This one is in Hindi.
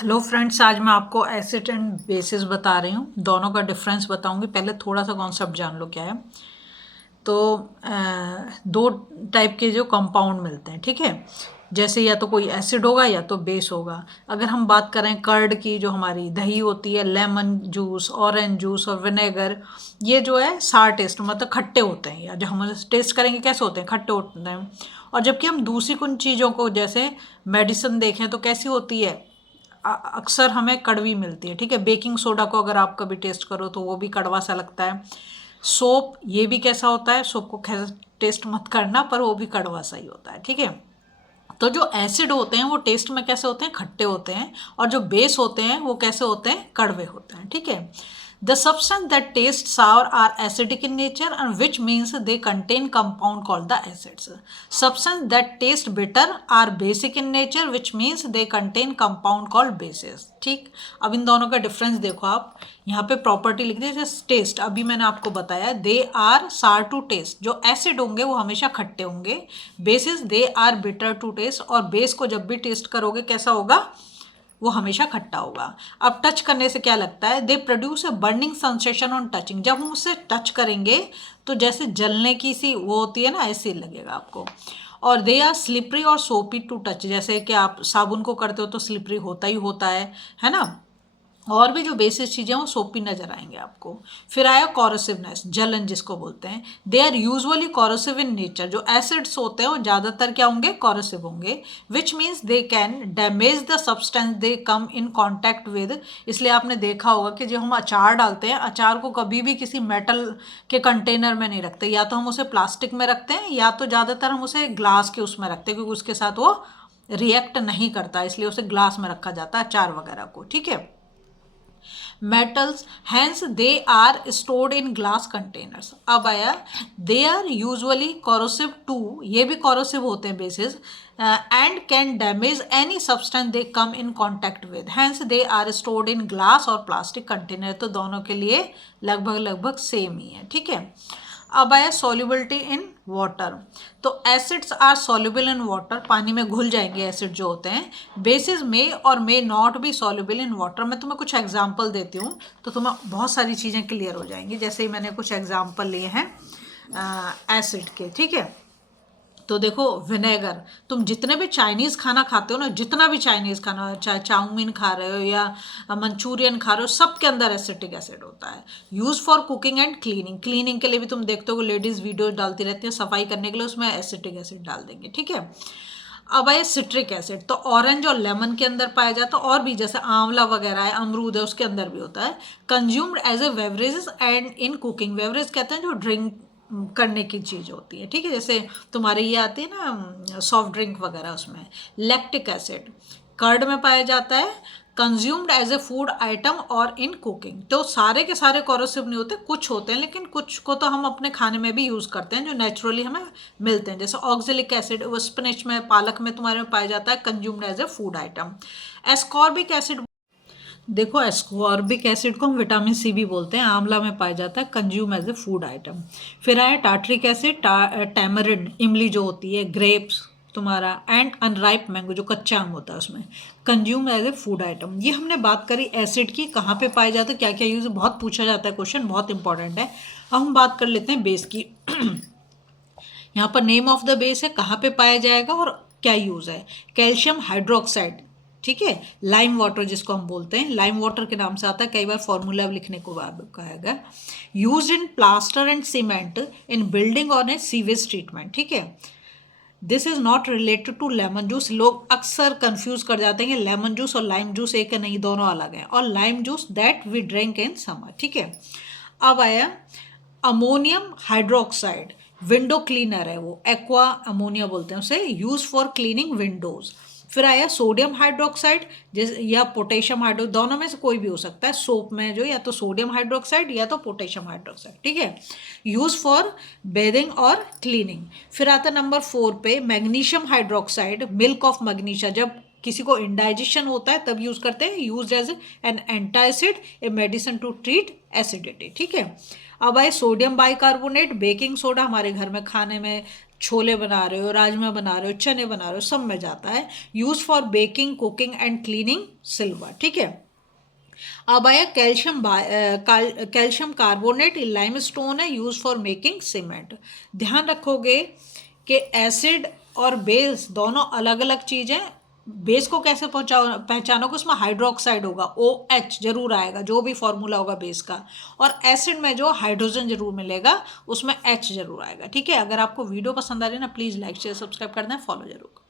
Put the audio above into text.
हेलो फ्रेंड्स, आज मैं आपको एसिड एंड बेसिस बता रही हूँ। दोनों का डिफरेंस बताऊंगी। पहले थोड़ा सा कॉन्सेप्ट जान लो क्या है। तो दो टाइप के जो कंपाउंड मिलते हैं, ठीक है। जैसे या तो कोई एसिड होगा या तो बेस होगा। अगर हम बात करें कर्ड की, जो हमारी दही होती है, लेमन जूस, ऑरेंज जूस और विनेगर, ये जो है सार टेस्ट मतलब खट्टे होते हैं, या जो हम टेस्ट करेंगे कैसे होते हैं, खट्टे होते हैं। और जबकि हम दूसरी कुछ चीज़ों को जैसे मेडिसिन देखें तो कैसी होती है, अक्सर हमें कड़वी मिलती है, ठीक है। बेकिंग सोडा को अगर आप कभी टेस्ट करो तो वो भी कड़वा सा लगता है। सोप, ये भी कैसा होता है, सोप को खैर टेस्ट मत करना, पर वो भी कड़वा सा ही होता है, ठीक है। तो जो एसिड होते हैं वो टेस्ट में कैसे होते हैं, खट्टे होते हैं। और जो बेस होते हैं वो कैसे होते हैं, कड़वे होते हैं, ठीक है। The substance that taste sour are acidic in nature, and which means they contain compound called the acids. Substance that taste bitter are basic in nature, which means they contain compound called bases. ठीक। अब इन दोनों का डिफरेंस देखो आप। यहाँ पे प्रॉपर्टी लिख दीजिए जैसे टेस्ट, अभी मैंने आपको बताया they are sour to taste. जो एसिड होंगे वो हमेशा खट्टे होंगे। Bases they are bitter to taste, और बेस को जब भी टेस्ट करोगे कैसा होगा, वो हमेशा खट्टा होगा। अब टच करने से क्या लगता है, they produce a burning sensation on touching. जब हम उससे टच करेंगे तो जैसे जलने की सी वो होती है ना, ऐसे लगेगा आपको। और दे आर स्लिपरी और सोपी टू टच, जैसे कि आप साबुन को करते हो तो स्लिपरी होता ही होता है ना। और भी जो बेसिक चीज़ें हैं वो सोपी नजर आएंगे आपको। फिर आया कॉरोसिवनेस, जलन जिसको बोलते हैं। They are usually corrosive in nature. जो एसिड्स होते हैं वो ज़्यादातर क्या होंगे, कॉरोसिव होंगे। Which means they can damage the substance they come in contact with. इसलिए आपने देखा होगा कि जो हम अचार डालते हैं, अचार को कभी भी किसी मेटल के कंटेनर में नहीं रखते, या तो हम उसे प्लास्टिक में रखते हैं या तो ज़्यादातर हम उसे ग्लास के उसमें रखते हैं, क्योंकि उसके साथ वो रिएक्ट नहीं करता, इसलिए उसे ग्लास में रखा जाता है अचार वगैरह को, ठीक है। metals, hence they are stored in glass containers. अब आया they are usually corrosive too, ये भी corrosive होते हैं bases, and can damage any substance they come in contact with, hence they are stored in glass और plastic container। तो दोनों के लिए लगभग लगभग सेम ही है, ठीक है। अब आया सॉल्युबिलिटी इन वाटर। तो acids are soluble in water, पानी में घुल जाएंगे एसिड जो होते हैं। बेसिस में और may not be soluble in water. मैं तुम्हें कुछ एग्जांपल देती हूँ तो तुम्हें बहुत सारी चीज़ें क्लियर हो जाएंगी। जैसे ही मैंने कुछ एग्जांपल लिए हैं एसिड के, ठीक है। तो देखो विनेगर, तुम जितने भी चाइनीज़ खाना खाते हो ना, जितना भी चाइनीज़ खाना, चाहे चाउमीन खा रहे हो या मंचूरियन खा रहे हो, सब के अंदर एसिटिक एसिड होता है। Use for cooking and cleaning, cleaning के लिए भी तुम देखते हो लेडीज़ वीडियो डालती रहती हैं, सफाई करने के लिए उसमें एसिटिक एसिड डाल देंगे, ठीक है। अब आए सिट्रिक एसिड, तो ऑरेंज और लेमन के अंदर पाया जाता है, और भी जैसे आंवला वगैरह है, अमरूद है, उसके अंदर भी होता है। Consumed as a beverages and in cooking, beverage कहते हैं जो ड्रिंक करने की चीज़ होती है, ठीक है। जैसे तुम्हारे ये आती है ना सॉफ्ट ड्रिंक वगैरह, उसमें। लैक्टिक एसिड कर्ड में पाया जाता है। Consumed as a food item और इन कुकिंग, तो सारे के सारे कॉरोसिव नहीं होते, कुछ होते हैं, लेकिन कुछ को तो हम अपने खाने में भी यूज़ करते हैं जो नेचुरली हमें मिलते हैं। जैसे ऑक्जेलिक एसिड, वो स्पिनच में, पालक में तुम्हारे में पाया जाता है, consumed as a food item. Ascorbic acid, देखो एस्कॉर्बिक एसिड को हम विटामिन सी भी बोलते हैं, आंवला में पाया जाता है, consume as a food item. फिर आया टार्ट्रिक एसिड, टैमरिंड, इमली जो होती है, ग्रेप्स तुम्हारा, एंड अनराइप मैंगो जो कच्चा आम होता है उसमें, consume as a food item. ये हमने बात करी एसिड की, कहाँ पे पाए जाते हैं, क्या क्या यूज़, बहुत पूछा जाता है क्वेश्चन, बहुत इंपॉर्टेंट है। अब हम बात कर लेते हैं बेस की। यहाँ पर नेम ऑफ द बेस है, कहाँ पे पाया जाएगा और क्या यूज़ है। कैल्शियम हाइड्रोक्साइड, ठीक है। लाइम वाटर जिसको हम बोलते हैं, लाइम वाटर के नाम से आता है, कई बार फॉर्मूला लिखने को कहेगा। Use in plaster and cement, in building और इन सीवेज ट्रीटमेंट, ठीक है। This is not related to lemon juice. लोग अक्सर कंफ्यूज कर जाते हैं कि लेमन जूस और लाइम जूस एक है, नहीं, दोनों अलग हैं। और lime juice that we drink in summer, ठीक है। अब आया अमोनियम हाइड्रोक्साइड, विंडो क्लीनर है वो, एक्वा अमोनिया बोलते हैं उसे, यूज फॉर क्लीनिंग विंडोज। फिर आया सोडियम हाइड्रोक्साइड, जिस या पोटेशियम हाइड्रो, दोनों में से कोई भी हो सकता है। सोप में जो या तो सोडियम हाइड्रोक्साइड या तो पोटेशियम हाइड्रोक्साइड, ठीक है। यूज फॉर बेदिंग और क्लीनिंग। फिर आता नंबर 4 पे magnesium hydroxide, milk of magnesia, जब किसी को इंडाइजेशन होता है तब यूज करते हैं, use as an antacid, a medicine to treat acidity, ठीक है। अब आए सोडियम बाइकार्बोनेट, बेकिंग सोडा, हमारे घर में खाने में छोले बना रहे हो, राजमा बना रहे हो, चने बना रहे हो, सब में जाता है। Use for baking, cooking and cleaning silver, ठीक है। अब आया कैल्शियम, कैल्शियम कार्बोनेट, लाइमस्टोन है, यूज फॉर मेकिंग सीमेंट। ध्यान रखोगे कि एसिड और बेस दोनों अलग अलग चीज़ हैं। बेस को कैसे पहचानोगे, उसमें हाइड्रोक्साइड होगा, OH जरूर आएगा, जो भी फॉर्मूला होगा बेस का। और एसिड में जो हाइड्रोजन जरूर मिलेगा, उसमें H जरूर आएगा, ठीक है। अगर आपको वीडियो पसंद आ रही है ना, प्लीज़ लाइक शेयर सब्सक्राइब करना है, फॉलो जरूर।